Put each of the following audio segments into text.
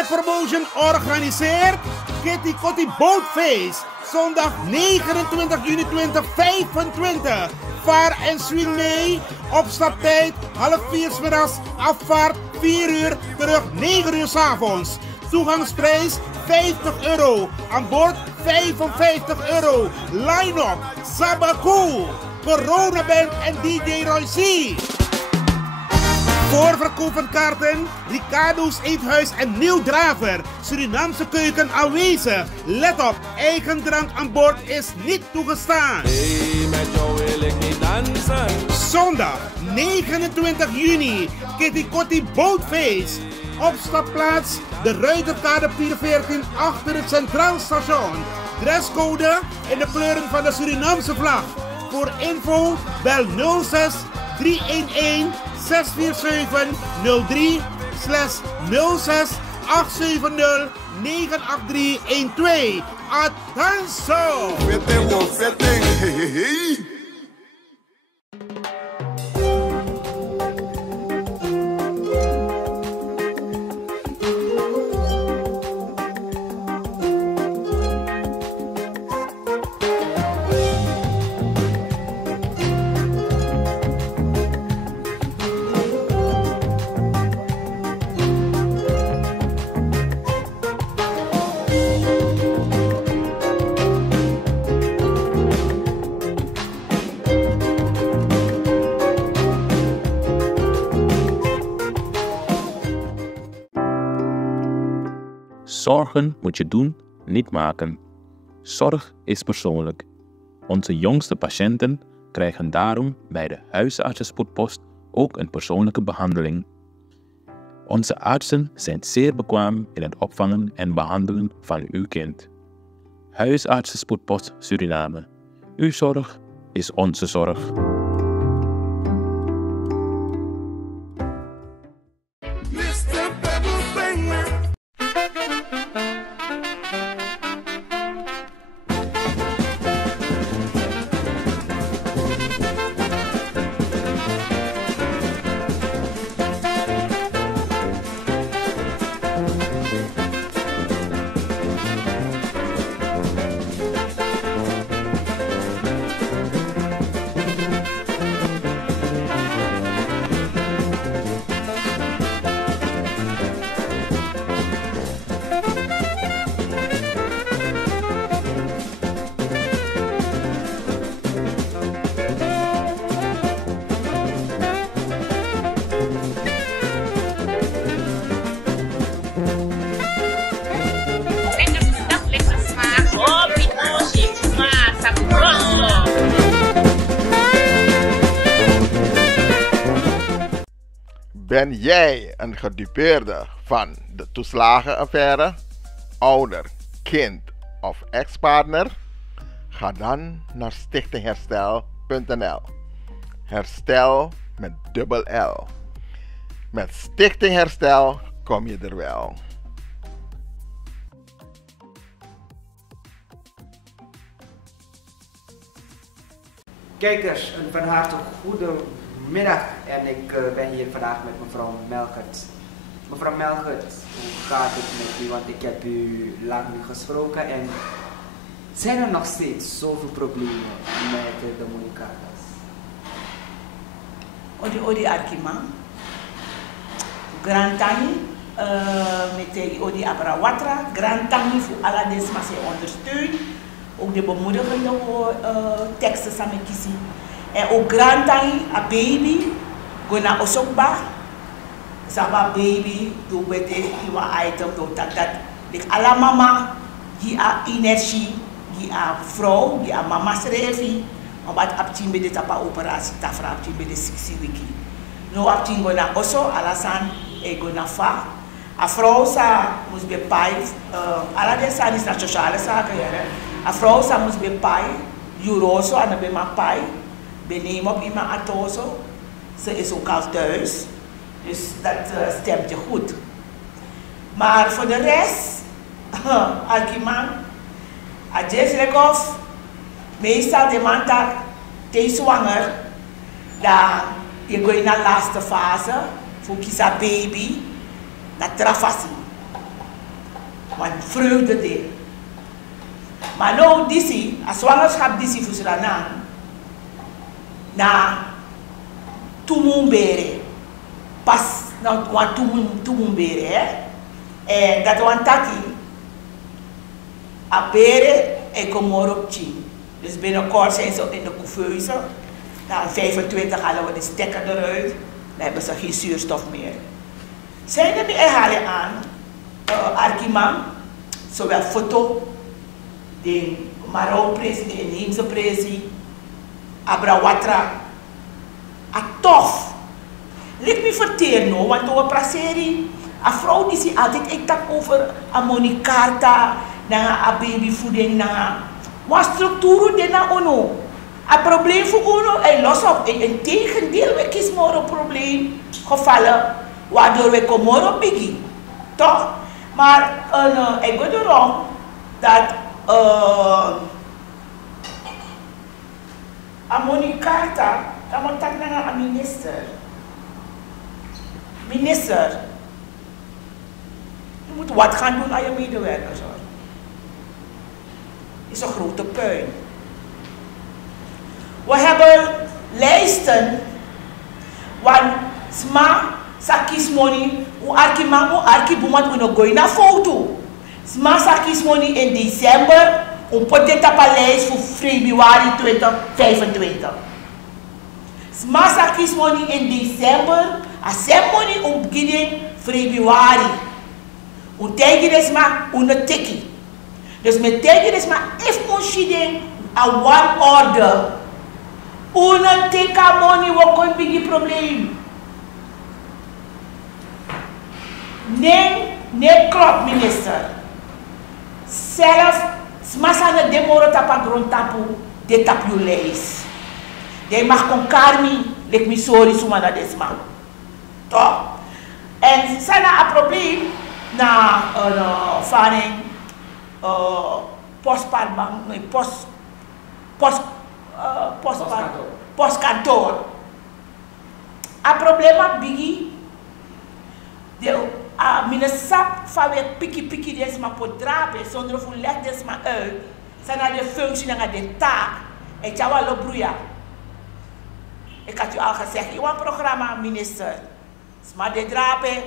Met Promotion organiseert Kitty Kotti Boatface. Zondag 29 juni 2025. Vaar en swing mee. Opstaptijd 3:30 's middags. Afvaart 4 uur. Terug 9 uur 's avonds. Toegangsprijs €50. Aan boord €55. Line-up Sabaku, Corona Band en DJ Roy C. Voorverkoop van kaarten, Ricardo's Eethuis en Nieuw Draver. Surinaamse keuken aanwezig. Let op, eigen drank aan boord is niet toegestaan. Hey, met jou wil ik niet dansen. Zondag 29 juni, Kitty Kotti Boatface. Opstapplaats, de Ruiterkade 414 achter het Centraal Station. Dresscode in de kleuren van de Surinaamse vlag. Voor info bel 06 311 647 03 /06 870 98312. Attenzo! Zorgen moet je doen, niet maken. Zorg is persoonlijk. Onze jongste patiënten krijgen daarom bij de huisartsenspoedpost ook een persoonlijke behandeling. Onze artsen zijn zeer bekwaam in het opvangen en behandelen van uw kind. Huisartsenspoedpost Suriname. Uw zorg is onze zorg. Ben jij een gedupeerde van de toeslagenaffaire, ouder, kind of ex-partner? Ga dan naar stichtingherstel.nl. Herstel met dubbel L. Met Stichting Herstel kom je er wel. Kijkers, een van harte goedemiddag en ik ben hier vandaag met mevrouw Melchert. Mevrouw Melchert, hoe gaat het met u? Want ik heb u lang niet gesproken en zijn er nog steeds zoveel problemen met de moeikatas? Odi Arkima, Grand Tani, met Odi Abrawatra, Grand Tani voor alle desma's ondersteunen. Ook de bemoedigende teksten samen kiezen. En ook Grand Tani, a baby, go naar Osokba. Saba baby, doe bete, iwa item, doe dat. Dus alle mama, die a energie, die a vrouw, die a mama schreef. Omdat abtien bij de tapa operatie, tafra abtien bij de 60 wiki. No abtien go naar Oso, alasan, go naar Fa. A vrouw sa moest bij pai, alle deze is naar sociale zaken. A vrouw sa moest bij pai, juroso en bij mijn pai. Beneem op iemand atozo. Ze is ook al thuis. Dus dat stemt je goed. Maar voor de rest, Alkiman, Adjesrekov, meestal de man dat is zwanger, dan je gaat naar de laatste fase, voor kiezen baby, naar trafasi. Want vreugde deel. Maar nou, disi, als zwangerschap disi voor Suriname, na Tumumbere, pas na Tumumbere, hè? En dat want taki, Abere en Komorokchi. Dus binnenkort zijn ze in de couveuse. Na 25 halen we de stekker eruit. Dan hebben ze geen zuurstof meer. Zijn er meer halen aan Arkiman, zowel foto, de Marokko-presi, de inheemse presi, Abrawatra, tof. Laat me vertellen, want we praten, een vrouw die zich altijd ik over ammonicarta, na babyvoeding, na maar structuur die na ono. Het probleem voor ono en los op. In tegendeel, we kiezen maar een probleem gevallen, waardoor we komen op biggie. Toch? Maar ik ga erom dat ammonicarta, dat moet ik naar een minister. Minister, je moet wat gaan doen aan je medewerkers. Hoor. Is een grote puin. We hebben lijsten, want sma sakis money, u arki bumat uno gooi na foto. Sma sakis money in december, potet op een lijst voor februari 2025. Sma sakis money in december, asem money beginning februari. Tegen is maar een tikkie. Dus met tegen is maar if ons a one order. Una tika money wat kon bigi probleem. Nee klopt minister. Zelf smasa na demoro tapa grond tapu de tapu leis. De mag kon karmi lek mi sorry suma na desma. Toch? En sana a probleem na varing postkantoor. A problema bigi de mine sap van we piki desma podrape zonder voor leg desma uit. Sana de functie en de taak. En jawa lo broeia. Ik had u al gezegd, je programma minister. Sma de drape.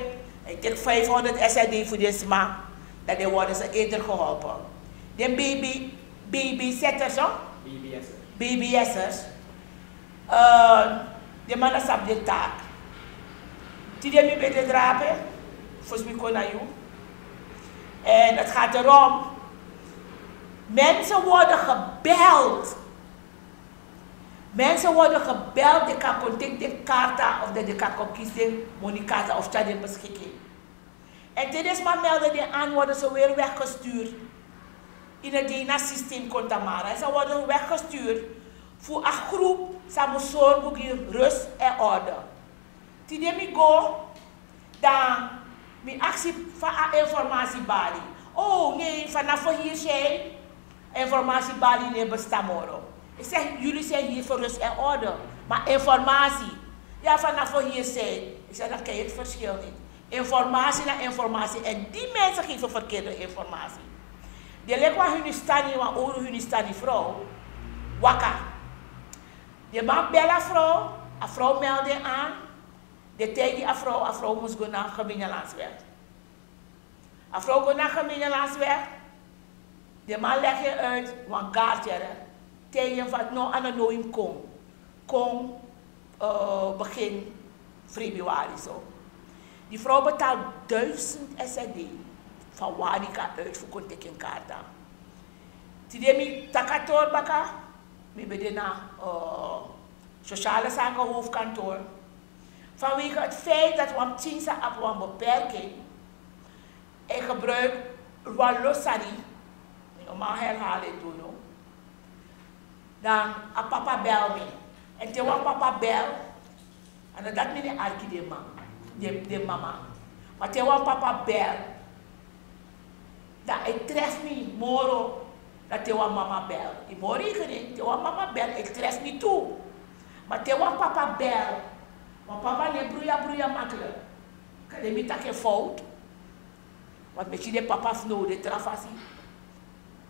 Ik denk 500 SID voor deze maand, dat die worden ze eerder geholpen. De babysetters, BBS'ers, de mannen sap de taak. Die me bij de drapen, volgens mij kon naar jou. En het gaat erom, mensen worden gebeld. Mensen worden gebeld, die kan contact de kaarta of de kan kiezen, monikata of tjade beschikking. En dit is maar melden die aan worden ze weer weggestuurd. In het DNA-systeem komt dat maar. En ze worden weggestuurd voor een groep, ze moeten zorgen voor rust en orde. Toen ik go, dan mijn actie van informatiebali. Oh nee, vanaf hier zijn informatiebali niet bestaan morgen. Ik zeg, jullie zijn hier voor rust en orde. Maar informatie, ja, vanaf hier zijn. Ik zeg, dan ken je het verschil niet. Informatie naar informatie. En die mensen geven verkeerde informatie. Die lijkt wel hun stani, want ook hun stani vrouw. Waka. De man bella vrouw, een vrouw meldde aan. De tegen een vrouw moest gaan naar Gemeenlandsweg. Een vrouw gaat naar Gemeenlandsweg. De man legt je uit, want kaartje. Tegen wat nou aan de nooit kon begin februari zo. Die vrouw betaalt 1000 SID van waar die kan uit voor contact in kaarta. Toen ik takator baka, ik ben naar sociale zaken hoofdkantoor. Vanwege het feit dat we een 10 op een beperking en gebruik wat losari, normaal herhalen doen. Dan a papa bel me. En toen papa bel, en dat meneer Arki de mama. Maar toen papa bel, dat ik tref me moro, dat toen mama bel. Ik morgen niet, toen mama bel, ik tref me toe. Maar toen papa bel, want papa ne broeia makkelijk. Kan je niet dat je fout? Want met je papa vno de trafasi.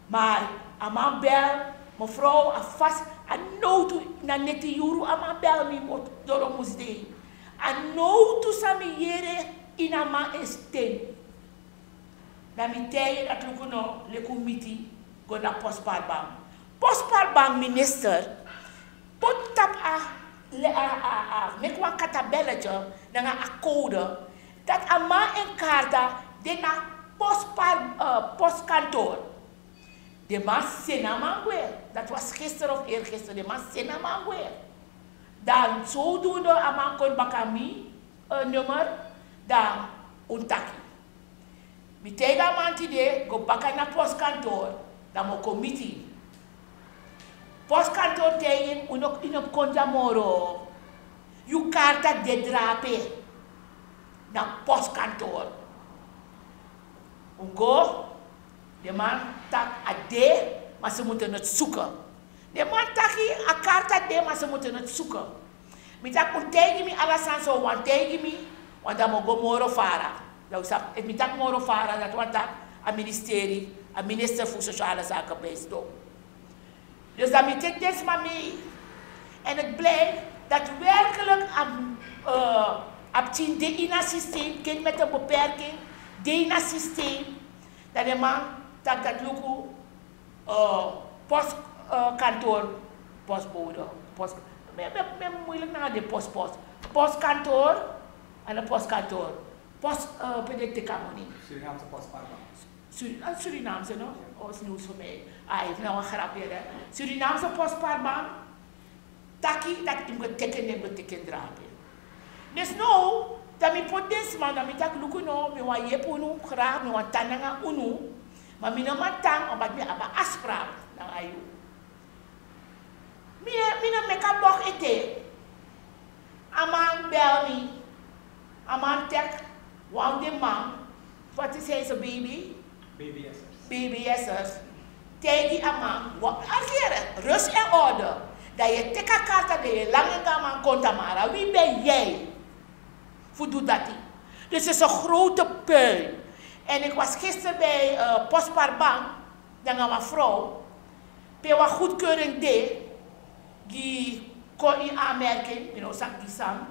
Maar aman bel, mevrouw, afas, en nou toe, na neti juru, aman bel mi mot doro musde. En nou toe sami yere in aman estem. Na mi teye dat lukuno, leku miti, go na postparbang. Postparbang minister, pot tap mek wan katabelletje, na a code, dat aman en karta, de na postkantoor. De man Senamangwe. Dat was gisteren of eergisteren. De man Senamangwe. Dan zodoende aman kon bakami nummer. Dan untaki. Mitega man tide go baka na postkantoor. Dan mo committee. Postkantoor tegen unok inop konja moro. You karta de drape. Na postkantoor. Ungo. De man tak a de, maar ze moeten het zoeken. De man taki a karta de, maar ze moeten het zoeken. Mi tak untegi mi alasan so wantegi mi, want dan mogo moro fara. Mi tak moro fara, dat want tak a ministerie, a minister voor sociale zaken bijsto. Dus dan mi tek des maar mee. En het blijkt dat werkelijk op de ina systeem, kind met een beperking, de ina systeem, dat de man dat luku postkantoor, postbode, moeilijk naar de postkantoor en de postkantoor, pedicticamoni. Surinaamse postparbang. Surinaamse, no? Oh, is nieuws voor mij. Heeft nou een grapje, hè? Surinaamse postparbang, taki dat in beteken drapen. Dus nou, dat mi pot des man, dat mi tak luku no, mi wa yep unu, graag, mi wa tananga unu, maar mi no matang, omdat mi aba afspraak dan ayu. Mi no meka bok ete. Aman bel mi, aman tek, wang de man, wat is hij zijn baby? BBS'ers. Tegen aman, ageren, rust en orde. Dat je teka karta, dat je lange gaman kontamara. Wie ben jij? Voor doet dat niet. Dus het is een grote puin. En ik was gisteren bij Postparbang, dan gaan mijn vrouw, bij wat goedkeuring deed, die kon in aanmerking, zag die sam.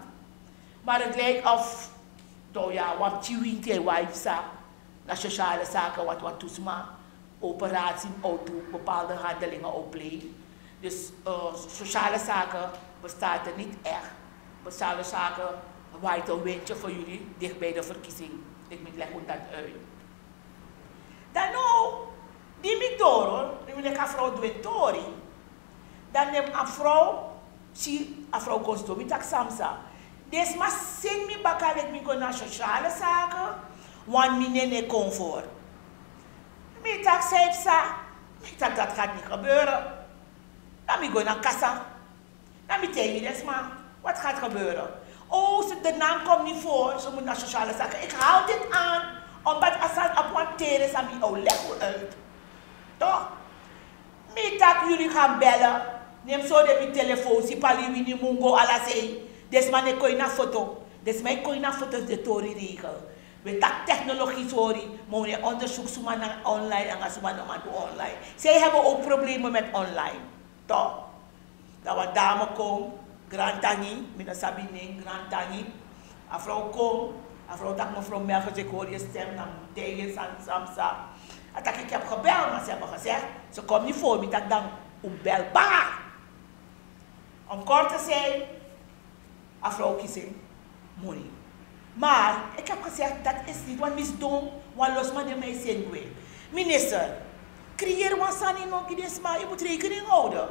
Maar het lijkt of, nou ja, wat chiwinte wijfsa, naar sociale zaken, wat toesma, operatie, auto, bepaalde handelingen opleiden. Dus sociale zaken bestaat er niet echt. Sociale zaken waait een windje voor jullie dicht bij de verkiezing. Ik leg dat uit. Dan nou, die midoro, die wil ik een vrouw dwintori. Dan neem een vrouw, zie een vrouw kost mi tak samsa. Dus maar zing mi bakal ik mi naar sociale zaken, want mi nene comfort. Mi tak zei sa, mi tak dat gaat niet gebeuren. Dan mi go naar kassa. Dan mi tegen je, maar wat gaat gebeuren? Oh, de naam komt niet voor, ze moet naar sociale zaken. Ik haal dit aan, omdat als het op een terras aan mij leggen uit. Toch? Mi tak jullie gaan bellen. Neem zo de mijn telefoon, si pali wini mungo ala sei. Des man ik kon na foto. Des mij kon na foto's de tori regel. We tak technologie sorry, maar we onderzoek zomaar naar online en als we maar doen online. Zij hebben ook problemen met online. Toch? Dat wat dame komt. Grand Tangi, mina Sabine, Grand Tangi. Afro kom, afro tak mevrouw Melgers, ik hoor je stem, dan tegen Samsa. Dat ik heb gebeld, maar ze hebben gezegd, ze komt niet voor me, dat dan onbelbaar. Om kort te zijn, afro kiezing, money. Maar ik heb gezegd, dat is niet wat misdom, wat losman de mij zijn. Minister, creëer wat sani nog iets, maar je moet rekening houden.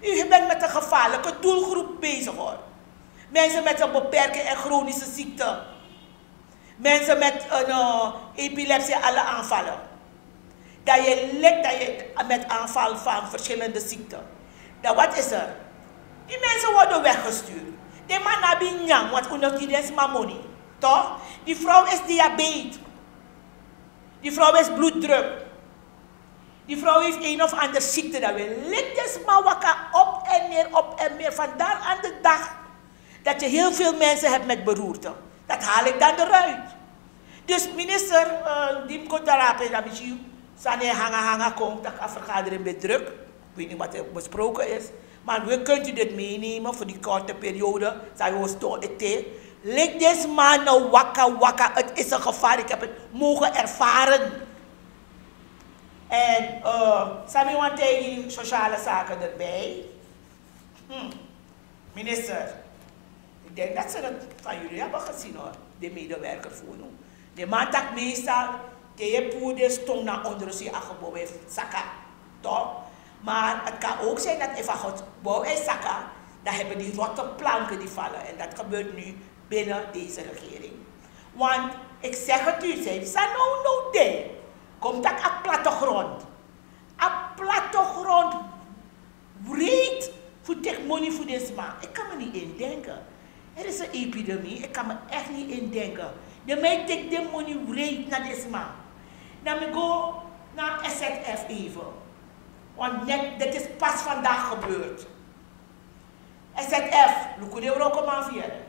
U bent met een gevaarlijke doelgroep bezig hoor. Mensen met een beperking en chronische ziekte. Mensen met een epilepsie, alle aanvallen. Dat je lijkt dat je met aanval van verschillende ziekten. Dan wat is er? Die mensen worden weggestuurd. Die man hebben nyang, want ondertussen is mamoni. Toch? Die vrouw is diabetes. Die vrouw is bloeddruk. Die vrouw heeft een of andere ziekte dat we lichtjes maar wakker op en neer. Vandaar aan de dag dat je heel veel mensen hebt met beroerte. Dat haal ik dan eruit. Dus minister, die komt daar op en Sane hanga komt, dat vergadering met druk. Ik weet niet wat er besproken is. Maar we kunt u dit meenemen voor die korte periode. Zij was door het thee. Lik deze man nou wakka. Het is een gevaar. Ik heb het mogen ervaren. En Sami want tegen sociale zaken erbij. Minister, ik denk dat ze het van jullie hebben gezien hoor. De medewerker voelen. De man tak meestal. De poeder stond naar onder zich aangeboden heeft zakken, toch? Maar het kan ook zijn dat even het bouw is zakken, dan hebben die rotte planken die vallen. En dat gebeurt nu binnen deze regering. Want ik zeg het u, zei no day. Komt dat op plattegrond. Op plattegrond breed voor tek money voor deze man. Ik kan me niet indenken. Er is een epidemie, ik kan me echt niet indenken. De mij tek de money breed naar deze man. Dan ik go naar SZF even. Want dit is pas vandaag gebeurd. SZF, look de ook om aan vieren.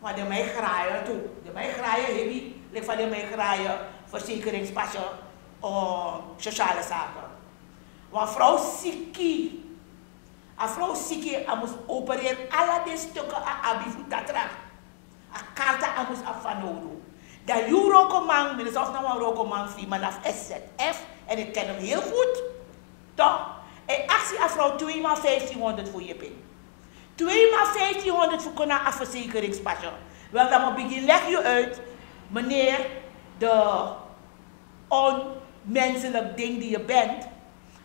Maar de mij graaien toe. De mij graaien heavy. Lik van de mij graaien verzekeringspasje sociale zaken. Want vrouw Siki, moest opereren alle die stukken aan Abifutatra. A karta moest afvanodo. Dat you rokomang, men is of nou een rokomang vanaf SZF en ik ken hem heel goed. Toch? En actie afrouw 2 maal 1500 voor je pin. 2 maal 1500 voor kunnen afverzekeringspasje. Wel, dan moet ik leg je uit, meneer, de onmenselijk ding die je bent,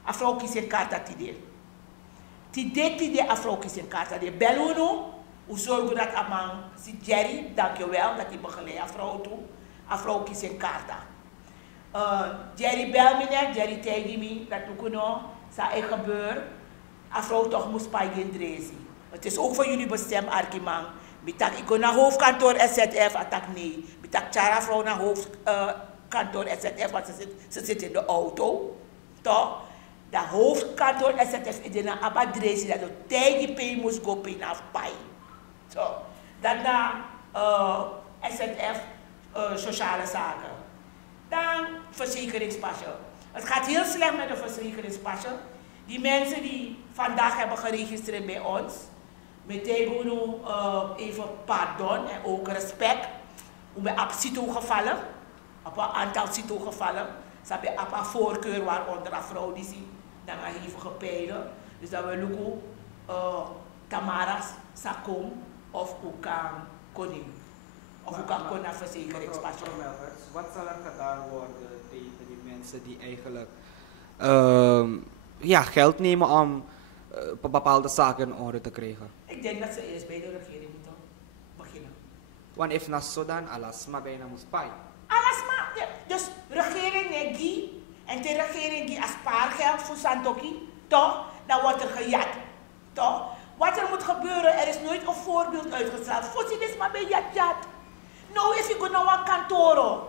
afrouw kies een kaart dat die afrouw kies een kaart dat die bel uno. Hoe zorgen dat amang si Jerry, dankjewel dat hij begeleid afrouw toe. Afrouw kies een kaart. Jerry bel meneer, Jerry tegen me dat we kunnen, dat het gebeurt. Afrouw toch moest paaien drezi. Het is ook voor jullie bestemd, Arkimang. Ik kon naar hoofdkantoor SZF, attack nee. Ik Chara vrouw naar hoofdkantoor SZF, want ze zit in de auto. Toch? Dat hoofdkantoor SZF is in een abadresi dat de tegen pay moest go pay naar pay. Zo. Daarna SZF sociale zaken. Dan verzekeringspasje. Het gaat heel slecht met de verzekeringspasje. Die mensen die vandaag hebben geregistreerd bij ons, meteen even pardon en ook respect. We hebben op CITO gevallen, op een aantal CITO gevallen. Ze hebben op een voorkeur waaronder een vrouw die zien, dan gaan we even gepeilen. Dus dat we lukken Tamara Sakom of Oekang Koning. Of Oekang Koning naar verzekeringspasje. Wat zal er gedaan worden tegen die mensen die eigenlijk geld nemen om bepaalde zaken in orde te krijgen? Ik denk dat ze eerst bij de regering moeten beginnen. Want if not zo dan, alles maar bijna moet paaien. Alles maar. Dus regering negi en de regering die als spaargeld voor Santoki, toch? Dan wordt er gejat. Toch? Wat er moet gebeuren, er is nooit een voorbeeld uitgesteld. Voorzien is maar bij jat. Nou, if je naar een kantoor,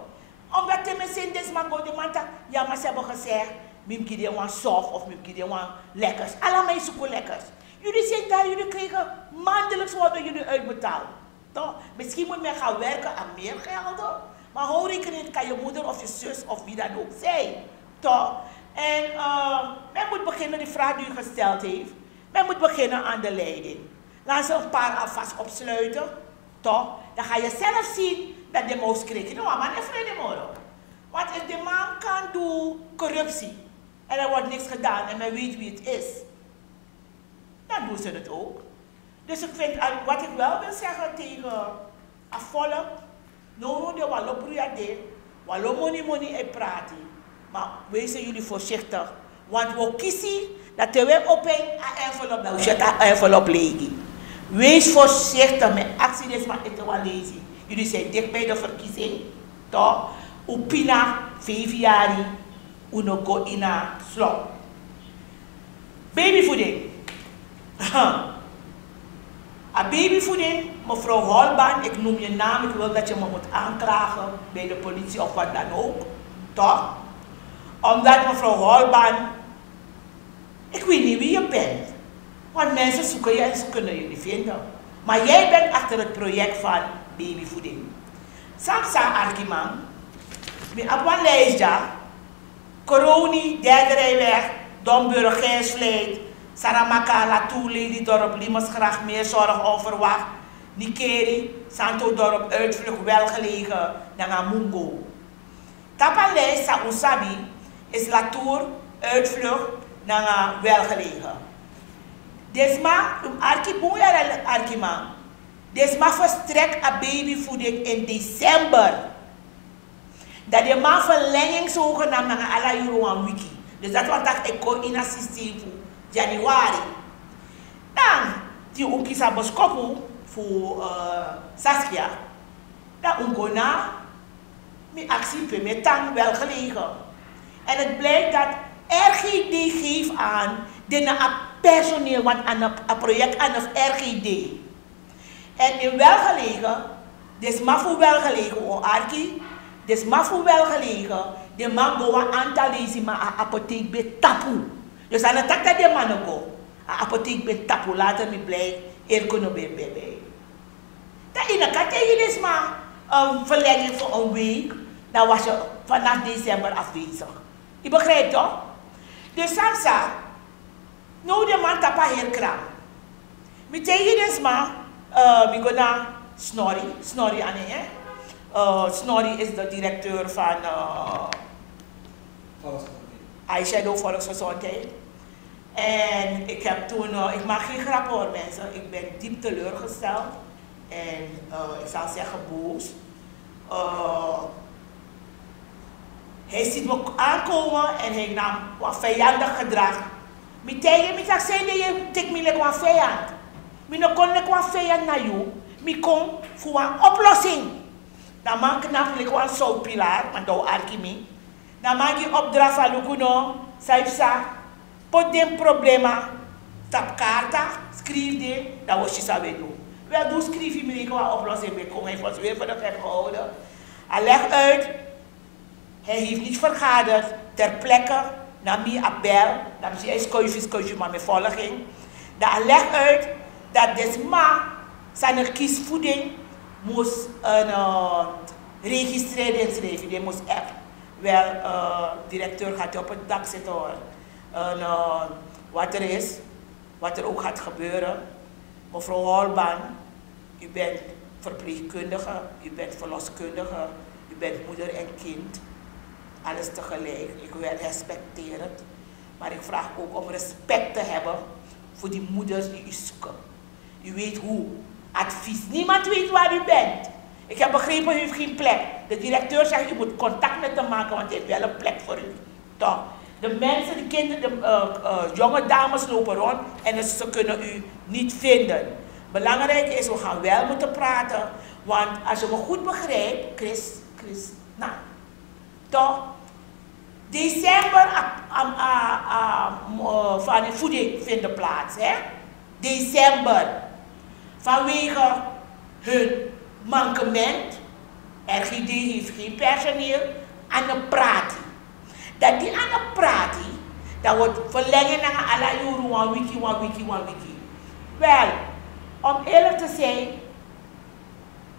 omdat de mensen deze man go de man ja, maar ze hebben gezegd, mimki de wan soft of mimki de wan lekkers. Allemaal zoeken lekkers. Jullie zijn daar, jullie krijgen maandelijks worden jullie uitbetaald. Toch? Misschien moet men gaan werken aan meer gelden, maar hou rekening, kan je moeder of je zus of wie dan ook zijn. Toch? En men moet beginnen, die vraag die u gesteld heeft, men moet beginnen aan de leiding. Laat ze een paar alvast opsluiten. Toch? Dan ga je zelf zien dat de moos krijgt. Nou, maar even in de morgen. Want als de man kan doen corruptie en er wordt niks gedaan en men weet wie het is, dan doen ze het ook. Dus ik vind, wat ik wel wil zeggen tegen het volk, no de wallo broeide, wallo money en praten. Maar wezen jullie voorzichtig, want we kiezen dat we op een envelop, dat we een envelop leggen. Wees voorzichtig met actie, dus maar het wel lezen. Jullie zijn dicht bij de verkiezing, toch? Upina, 5 jaar, uno go in a slop. Babyvoeding. Babyvoeding, mevrouw Holban, ik noem je naam, ik wil dat je me moet aanklagen bij de politie of wat dan ook, toch? Omdat mevrouw Holban, ik weet niet wie je bent. Want mensen zoeken je en ze kunnen je niet vinden. Maar jij bent achter het project van babyvoeding. Samsa Arkiman, mi op een lijstje, Coroni, derde rijweg, Domburg, Gijsvleet, Saramaka, Latoe, Lelydorp, Limesgracht, Meerzorg, Onverwacht, Nikeri, Santodorp, Uitvlucht, welgelegen, Nangamungo. Tapalei sa Usabi is Latour, Uitvlucht, Nanga welgelegen. Desma, Arkiman, desma verstrekt een babyvoeding in december. Dat de man verlenging zogenaamd naar alla euro wiki. Dus dat wat ik kon in het systeem voor januari. Dan, die ook is aan beskoppen voor Saskia. Dan ongona, mijn actie met tang wel gelegen. En het blijkt dat RGD geeft aan, de personeel wat aan een project aan of RGD. En in welgelegen, dus maar voor welgelegen o Arki, dus maar voor welgelegen, de man go een aantal lezen maar een apotheek bij tapu. Dus aan het tak dat de man go, een apotheek bij tapu, later me blij, kunnen bij. Dat in een kategorieën is maar een verlenging voor een week, dan was je vanaf december afwezig. Je begrijpt toch? Dus Samsa, nou de man tapa herkram. We tegen dus maar, we gaan naar Snorri aan hè. Snorri is de directeur van iShadow Volksgezondheid. En ik heb toen, ik maak geen grap hoor mensen, ik ben diep teleurgesteld. En ik zal zeggen boos. Hij ziet me aankomen en hij nam wat vijandig gedrag. Ik zei dat je tik me wat vijand. Ik kon niet wat vijand naar jou. Ik kom voor een oplossing. Dan maak ik namelijk een zoutpilaar, want dat is Arkimi. Dan maak ik opdracht van Lukuno, Saifsa, pot den problema, tap karta, schrijf dit, dat was je zou doen. Wel, dus schrijf je me een oplossing bij kom. Hij was weer voor de pep gehouden. Hij legt uit, hij heeft niet vergaderd, ter plekke, naar mij appel, dan zie je skuifje, maar met volging. Hij legt uit dat desma zijn kiesvoeding moest een registreringsschrijven, die moest app. Wel, directeur gaat op het dak zitten hoor. Wat er is, wat er ook gaat gebeuren. Mevrouw Holban, u bent verpleegkundige, u bent verloskundige, u bent moeder en kind. Alles tegelijk. Ik wil respecteren. Maar ik vraag ook om respect te hebben voor die moeders die u zoeken. U weet hoe. Advies. Niemand weet waar u bent. Ik heb begrepen, u heeft geen plek. De directeur zegt, u moet contact met hem maken, want hij heeft wel een plek voor u. Toch? De mensen, de kinderen, de jonge dames lopen rond en ze kunnen u niet vinden. Belangrijk is, we gaan wel moeten praten. Want als je me goed begrijpt, Chris, nou, toch? December van de voeding vindt plaats, hè? December. Vanwege hun mankement, RGD heeft geen personeel, aan de praat. Dat die aan de praat, dat wordt verlengen naar alle euro, one wiki. Wel, om eerlijk te zijn,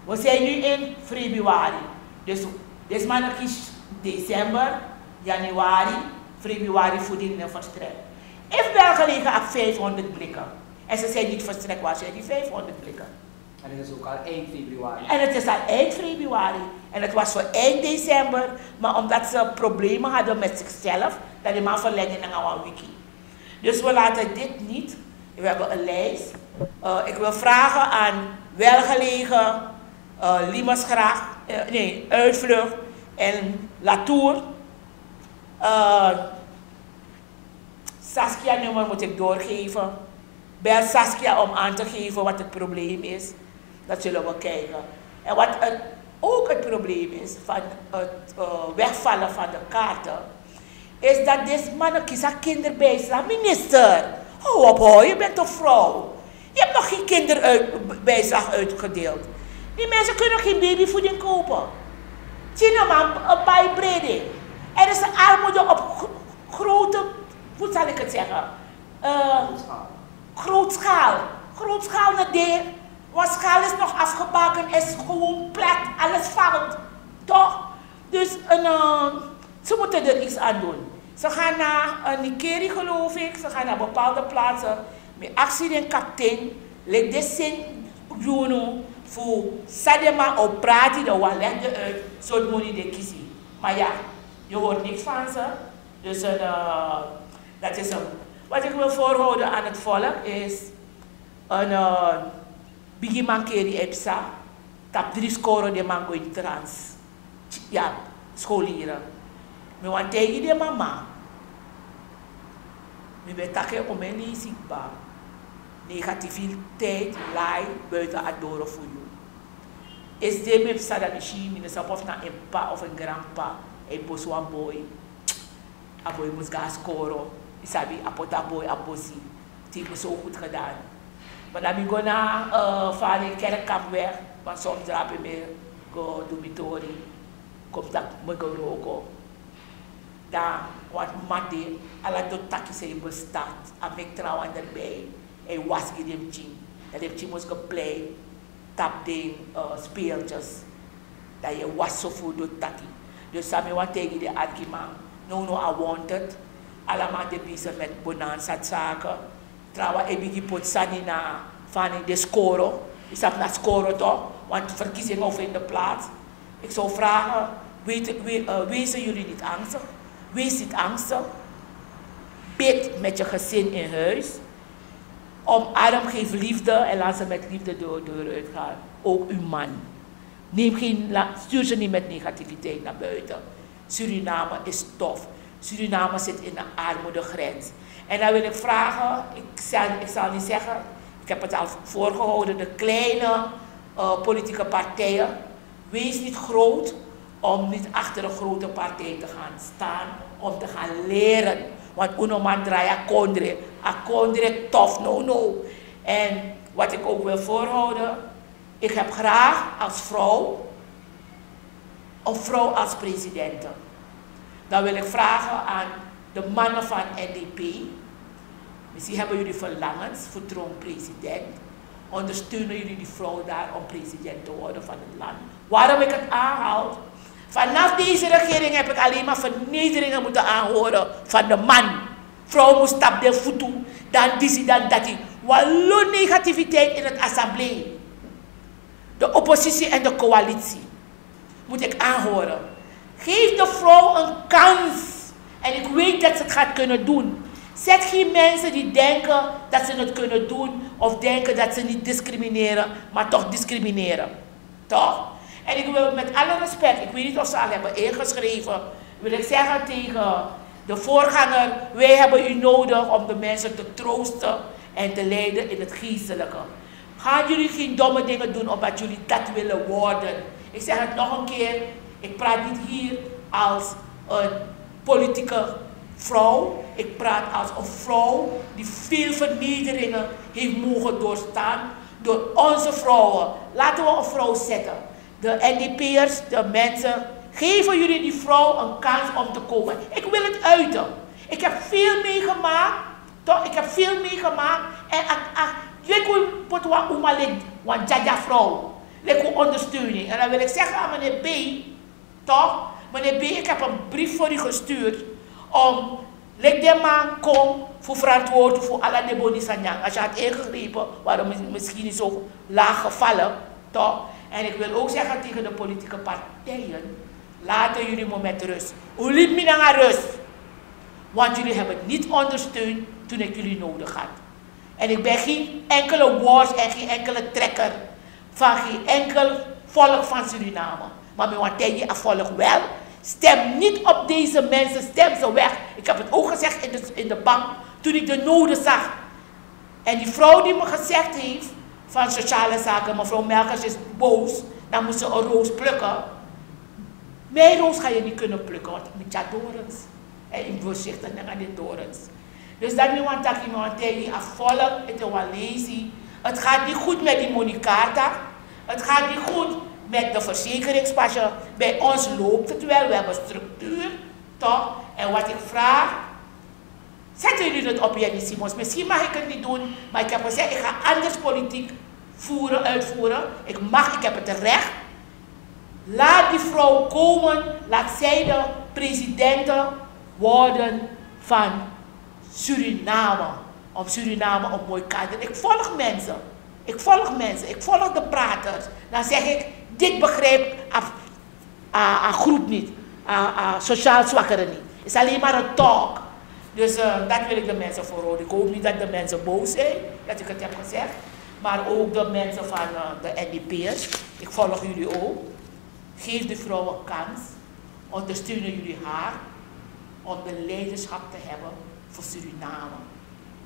we zijn nu in februari. Dus maar nog eens december, januari, februari voeding verstrekt. Heeft wel gelegen op 500 blikken. En ze zijn niet verstrekt, waar zijn die 500 blikken? En het is ook al eind februari. En het is al eind februari. En het was voor eind december, maar omdat ze problemen hadden met zichzelf, dat die man verlengen naar een wiki. Dus we laten dit niet. We hebben een lijst. Ik wil vragen aan welgelegen, Limesgracht, Uitvlucht en Latour. Saskia nummer moet ik doorgeven. Bel Saskia om aan te geven wat het probleem is. Dat zullen we kijken. En wat ook het probleem is van het wegvallen van de kaarten, is dat deze mannen kiezen kinderbijslag. Minister, hou op hoor, je bent een vrouw. Je hebt nog geen kinderbijslag uitgedeeld. Die mensen kunnen geen babyvoeding kopen. Zie nou maar, een bijbreding. Er is een armoede op grote, hoe zal ik het zeggen? Grootschaal naar de Want schaal is nog afgebakken, is gewoon plat, alles valt. Toch? Dus ze moeten er iets aan doen. Ze gaan naar Nikeri, geloof ik. Ze gaan naar bepaalde plaatsen. Met actie en kapitein. Leg de zin doen voor Sadema op praten, de walende uit. Zo moet je de kiezen. Maar ja, je hoort niks van ze. Dus dat is een. Wat ik wil voorhouden aan het volk is een bigi mankeri epsa. Tap 3 scoren de mango in trans. Ja, scholieren. Me want tegen de mama. Me betakken om mijn ziekbaar. Negativiteit, laai, buiten adoren voor je. Is dit met sada misschien in de sap of na een pa of een grandpa. Een boswan boy. A boy moest gaan scoren. Isabi, apota boy, a bosi. Het heeft me zo goed gedaan. Maar dan ben ik naar van de kerkkamp weg. Maar soms draap ik me go dormitory. Komt dat me geroken. Dan, wat mate, alle tot takjes zijn bestaat. En ik trouwen erbij. En was ik hem tien. Dat heb je moest geplay. Tap de speeltjes. Dat je was zo voor door takkie. Dus samen wat tegen de argument. No, I wanted. Allemaal te bezig met bonanza zaken. Trouwens, heb ik pot sanina van de scoren. Ik zat naar scoren toch? Want verkiezingen of in de plaats. Ik zou vragen, wezen jullie niet angstig? Wees niet angstig. Bid met je gezin in huis. Omarm, geef liefde en laat ze met liefde door uitgaan. Ook uw man. Stuur ze niet met negativiteit naar buiten. Suriname is tof. Suriname zit in de armoedegrens. En dan wil ik vragen, ik zal niet zeggen, ik heb het al voorgehouden, de kleine politieke partijen. Wees niet groot om niet achter een grote partij te gaan staan, om te gaan leren. Want uno man draai a kondre tof, no. En wat ik ook wil voorhouden, ik heb graag als vrouw, een vrouw als president. Dan wil ik vragen aan de mannen van NDP. Misschien hebben jullie verlangens voor troonpresident. Ondersteunen jullie die vrouw daar om president te worden van het land. Waarom ik het aanhoud? Vanaf deze regering heb ik alleen maar vernederingen moeten aanhoren van de man. Vrouw moest stap de voet toe, dan disi, dan dati. Wallo negativiteit in het assemblee. De oppositie en de coalitie moet ik aanhoren. Geef de vrouw een kans. En ik weet dat ze het gaat kunnen doen. Zet geen mensen die denken dat ze het kunnen doen. Of denken dat ze niet discrimineren, maar toch discrimineren. Toch? En ik wil met alle respect, ik weet niet of ze al hebben ingeschreven, wil ik zeggen tegen de voorganger, wij hebben u nodig om de mensen te troosten en te leiden in het geestelijke. Gaan jullie geen domme dingen doen omdat jullie dat willen worden. Ik zeg het nog een keer, ik praat niet hier als een politieke vrouw. Ik praat als een vrouw die veel vernederingen heeft mogen doorstaan door onze vrouwen. Laten we een vrouw zetten. De NDP'ers, de mensen, geven jullie die vrouw een kans om te komen. Ik wil het uiten. Ik heb veel meegemaakt. Toch? Ik heb veel meegemaakt. En je kunt potwa umalid, want jaja vrouw. Lekker ondersteuning. En dan wil ik zeggen aan meneer B, toch? Meneer B, ik heb een brief voor u gestuurd om leg de man kom voor verantwoording voor alle de bonisanyang. Als je had ingegrepen, waarom misschien niet zo laag gevallen, toch? En ik wil ook zeggen tegen de politieke partijen, laten jullie me met rust. Hoe liep me naar rust? Want jullie hebben het niet ondersteund toen ik jullie nodig had. En ik ben geen enkele worst en geen enkele trekker van geen enkel volk van Suriname. Maar met wat tegen je volk wel. Stem niet op deze mensen, stem ze weg. Ik heb het ook gezegd in de bank toen ik de noden zag. En die vrouw die me gezegd heeft van sociale zaken, mevrouw Melkers is boos, dan moet ze een roos plukken. Mijn roos ga je niet kunnen plukken, want met ja dorens. En in voorzichtig naar de dorens. Dus dat nu want dat iemand tegen volk, het gaat niet goed met die Monicarta. Het gaat niet goed met de verzekeringspasje. Bij ons loopt het wel, we hebben structuur, toch? En wat ik vraag, zetten jullie het op Jenny Simons. Misschien mag ik het niet doen, maar ik heb gezegd, ik ga anders politiek uitvoeren. Ik heb het recht. Laat die vrouw komen, laat zij de president worden van Suriname. Om Suriname op mooi kader. Ik volg mensen. Ik volg de praters. Dan zeg ik, dit begrijpt een groep niet, sociaal zwakkeren niet. Het is alleen maar een talk. Dus dat wil ik de mensen voorhouden. Ik hoop niet dat de mensen boos zijn, dat ik het heb gezegd. Maar ook de mensen van de NDP'ers. Ik volg jullie ook. Geef de vrouw een kans. Ondersteunen jullie haar. Om de leiderschap te hebben voor Suriname.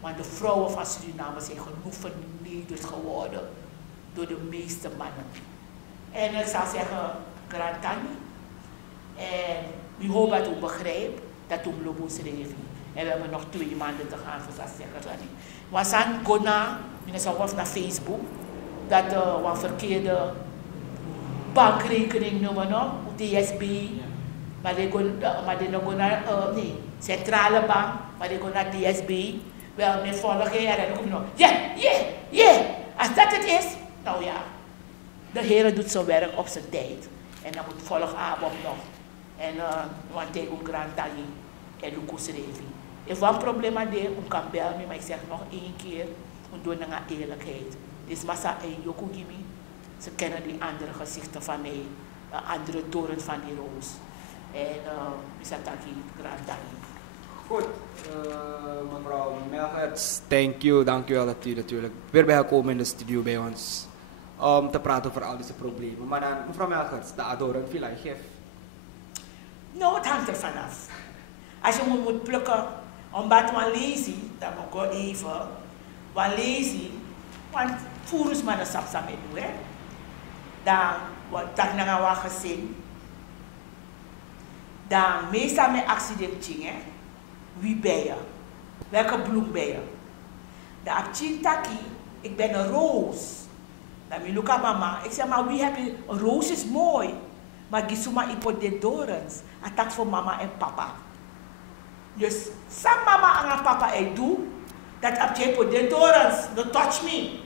Want de vrouwen van Suriname zijn genoeg vernederd geworden door de meeste mannen. En ik zou zeggen, Grantani. En ik hoop dat u begrijpt dat u Lobo schreef. En we hebben nog 2 maanden te gaan voor dat zeggen. Maar dan Gona, mensen naar Facebook, dat een verkeerde bankrekening noemen, no? DSB, maar die gaan naar centrale bank, maar die gaan naar DSB. Wel, met volgende jaar en dan kom je nog, ja, als dat het is, nou ja, de Heer doet zijn werk op zijn tijd. En dan moet volgavond nog. En want ik ook Grantani en Lucas Revi. If een probleem aan de, kan bel me, maar ik zeg nog 1 keer, we doen naar eerlijkheid. Dus massa en Joko Gimi, ze kennen die andere gezichten van mij, andere toren van die roos. En Misataki Grantani. Goed, mevrouw Melgerts, dank u wel dat u natuurlijk weer bij gekomen in de studio bij ons om te praten over al deze problemen. Maar dan, mevrouw Melgerts, de adorant villa geef. Nou, het hangt er vanaf. Als je moet plukken, omdat we lezen, dan moet ik even, we lezen, want voeren maar de sapsa mee doen, hè. Dan, wat dat naar wat gezien, dan meestal met accidentje, hè. Wie ben je? Welke bloem ben je? De Abchintaki, ik ben een roos. Dan mi luka mama, ik zeg maar wie heb je? Een roos is mooi, maar gisuma ipodendorens. Attack voor mama en papa. Dus sam mama en papa doe dat ipodendorens, don't touch me.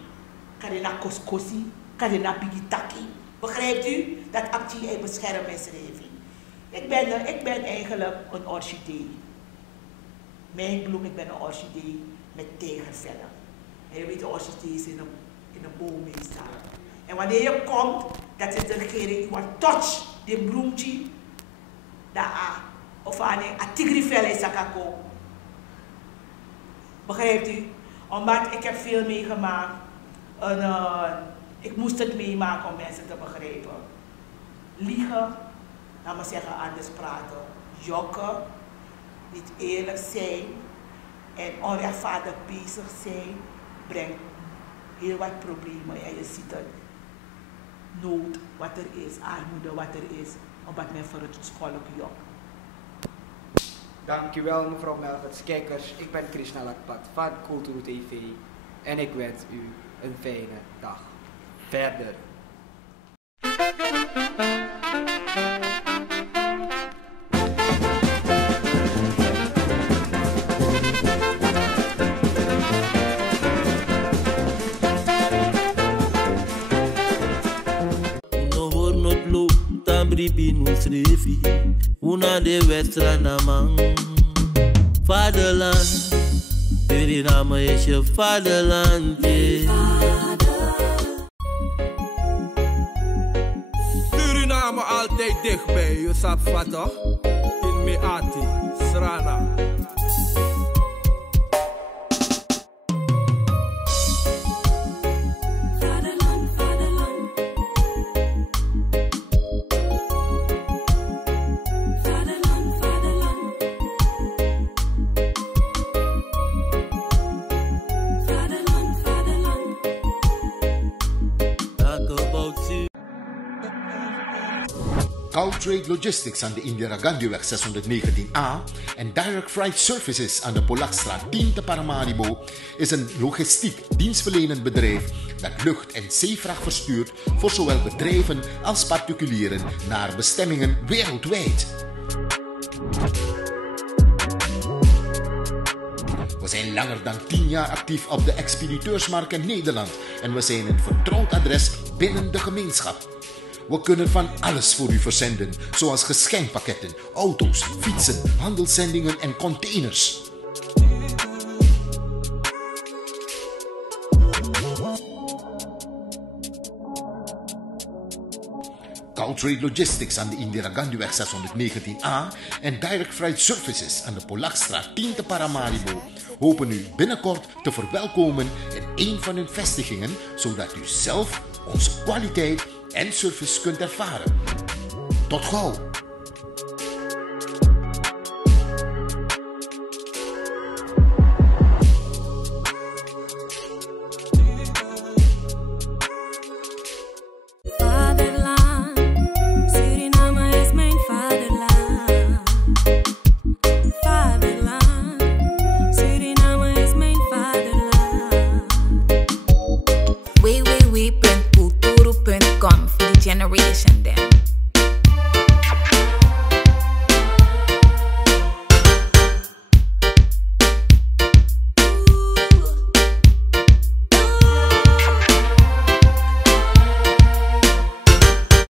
Kan je naar koskosi, kan je naar bigitaki. Begrijpt u? Dat abchi beschermingsreving. Ik ben eigenlijk een orchidee. Mijn bloem, ik ben een orchidee met tegenvellen. En je weet, de orchidees in een boom meestal. En wanneer je komt, dat is de regering, wat touch die bloemtje, of aan een tigrivel is dat kan. Begrijpt u? Omdat ik heb veel meegemaakt. Ik moest het meemaken om mensen te begrijpen. Liegen, laat maar zeggen, anders praten. Jokken, niet eerlijk zijn en onrechtvaardig bezig zijn, brengt heel wat problemen. En je ziet het, nood wat er is, armoede wat er is, omdat men voor het volk jokt. Dankjewel mevrouw Melgerts. Kijkers, ik ben Krishna Lakpat van Kulturu TV en ik wens u een fijne dag. Verder. Una de wedstrijd naar man. Vaderland, Suriname is je vaderland. Suriname altijd dichtbij, je sap vat toch? In Meati, Srana. Trade Logistics aan de Indira Gandhiweg 619A en Direct Freight Services aan de Polakstraat 10 te Paramaribo is een logistiek dienstverlenend bedrijf dat lucht- en zeevracht verstuurt voor zowel bedrijven als particulieren naar bestemmingen wereldwijd. We zijn zijn langer dan 10 jaar actief op de expediteursmarkt in Nederland en we zijn een vertrouwd adres binnen de gemeenschap. We kunnen van alles voor u verzenden, zoals geschenkpakketten, auto's, fietsen, handelszendingen en containers. Trade Logistics aan de Indira Gandhiweg 619A en Direct Freight Services aan de Polakstraat 10 te Paramaribo hopen u binnenkort te verwelkomen in een van hun vestigingen, zodat u zelf onze kwaliteit en service kunt ervaren. Tot gauw!